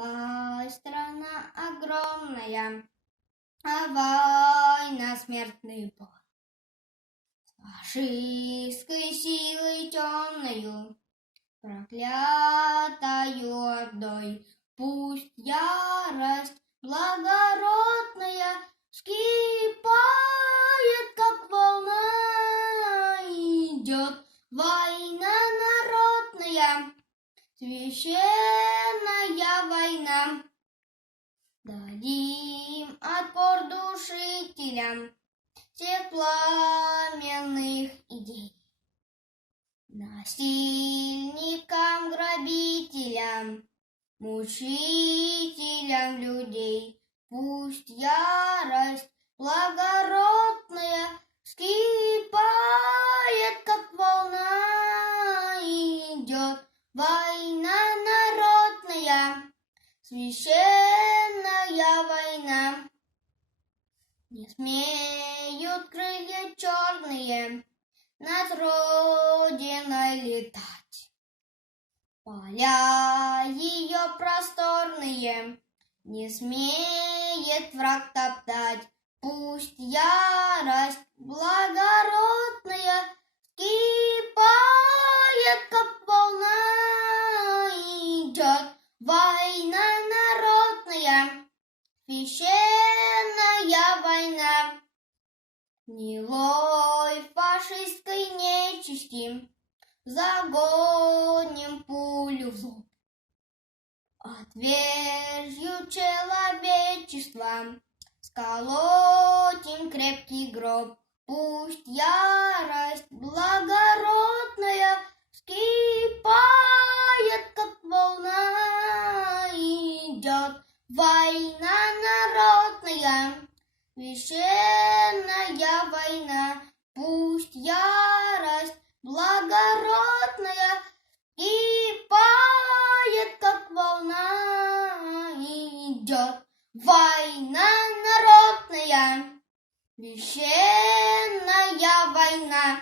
Какая страна огромная, а война смертный бой. С фашистской силой темною, проклятою ордой, пусть ярость благородная вскипает, как волна, идет война народная, священная война. Дадим отпор душителям всех пламенных идей, насильникам, грабителям, мучителям людей. Пусть ярость благородная вскипает, как волна, идет война народная, священная война. Не смеют крылья черные над родиной летать, поля ее просторные не смеет враг топтать. Пусть ярость благородная вскипает, как волна, идет война народная, священная война. Гнилой фашистской нечисти загоним пулю в лоб. Отвержью человечества сколотим крепкий гроб. Пусть ярость благородная вскипает, как волна, идет война народная, священная война. Пусть ярость благородная вскипает, как волна, идет война народная, священная война.